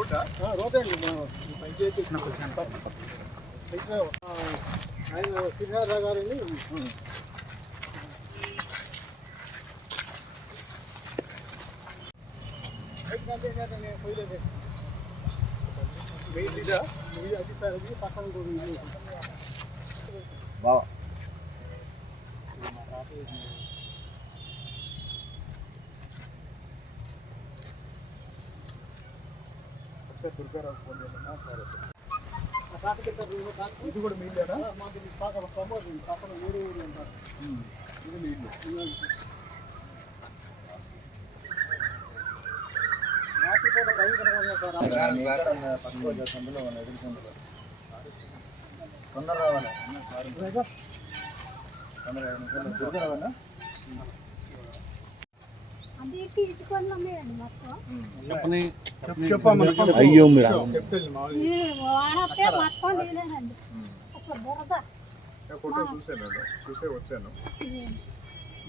రోడ్డా? రోడ్డే పంచాయతీ. ఆయన శ్రీనివాసరావు గారిని మెయిన్ ఇదా అది సార్ దుర్గారావు ఫోన్ చేయమన్నా సరే ఇది కూడా మీదేనా పక్కన ప్రమోద్ పక్కన ఊరు ఉంటారు ఇది మీ ఇల్లు తొందర రావాలి? తొందరగా అయ్యో మీరు ఫోటో నేను. చూసే వచ్చాను.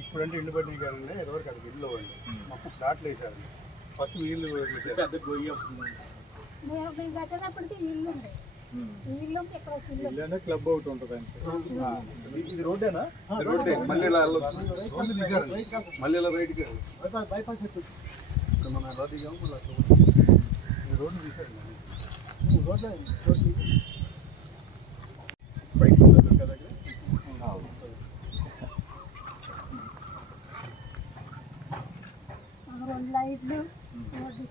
ఇప్పుడంటే ఇల్లు పడినాయి కానీ ఇదివరకు అది ఇల్లు వాళ్ళు మాకు ఫ్లాట్లు వేసారు ఫస్ట్ వీళ్ళు పెద్ద గొయ్య ఇక్కడ క్లబ్ ఒకటి ఉంటుంది ఇది రోడ్డేనా? రోడ్డే. మళ్ళీ. రోడ్డు మళ్ళీ రైట్కి బైపాస్ ఇప్పుడు మన మళ్ళీ ఈ రోడ్డు తీసారు రోడ్డు రోడ్డు బైక్ దగ్గర? లైట్లు రోడ్డు.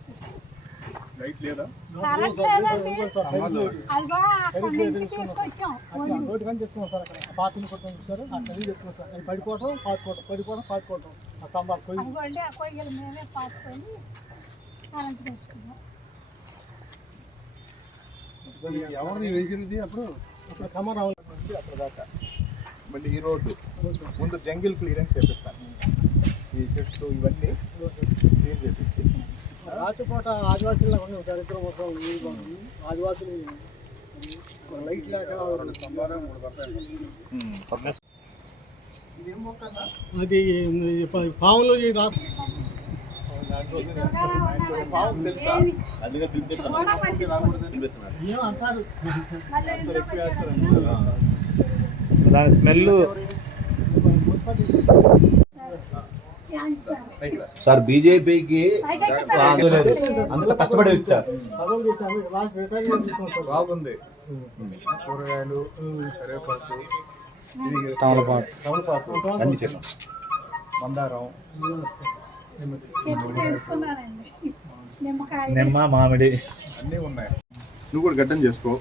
లైట్ లేదా. రోడ్డు కానీ తెచ్చుకోండి సార్ అక్కడ పాత ఇల్లు కొట్టడం చూసారు అక్కడ ఇల్లు తెచ్చుకోండి సార్. అది పడిపోవటం పాతుకోవటం పడిపోవడం పాతుకోవటం ఆ స్తంభాలు కొయ్యి అదిగోండి ఆ కొయ్యలు మేమే పాతుకొని కరెంట్ తెచ్చుకున్నాం. ఎవరిది అప్పుడు? అప్పుడు కమరావు అక్కడ దాకా. మళ్ళీ ఈ రోడ్డు. ముందు జంగిల్ క్లియరెన్స్ చేపిస్తాను. ఈ చెట్లు ఇవన్నీ క్లియర్ చేపించి. రాత్రిపూట ఆదివాసులు ఉన్నాయి దరిద్రం బాగుంది. ఆదివాసులు లైట్ లేక? అది పావులు. దాని స్మెల్. సార్ బీజేపీకి అంత కష్టపడి వచ్చారు. బాగుంది. కూరగాయలు కరివేపాకు తమలపాకు. తమలపాకు అన్ని చెప్పాం మందారం. నిమ్మ మామిడి. అన్నీ ఉన్నాయి. నువ్వు కూడా గడ్డం చేసుకో.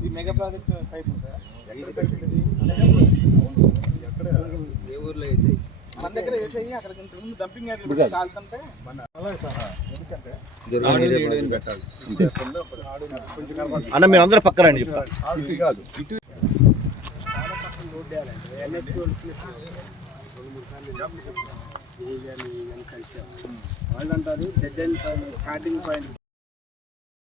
ఈ మెగా ప్రాజెక్ట్ పైప్ మన దగ్గర వేసేయి అక్కడ ముందు డంపింగ్ యార్డ్ కాలుతుంటే ఎందుకంటే. అన్న మీరు అందరూ పక్కన రండి రెండు మూడు సార్లు కానీ కలిసాము వాళ్ళు అంటారు dead end point starting point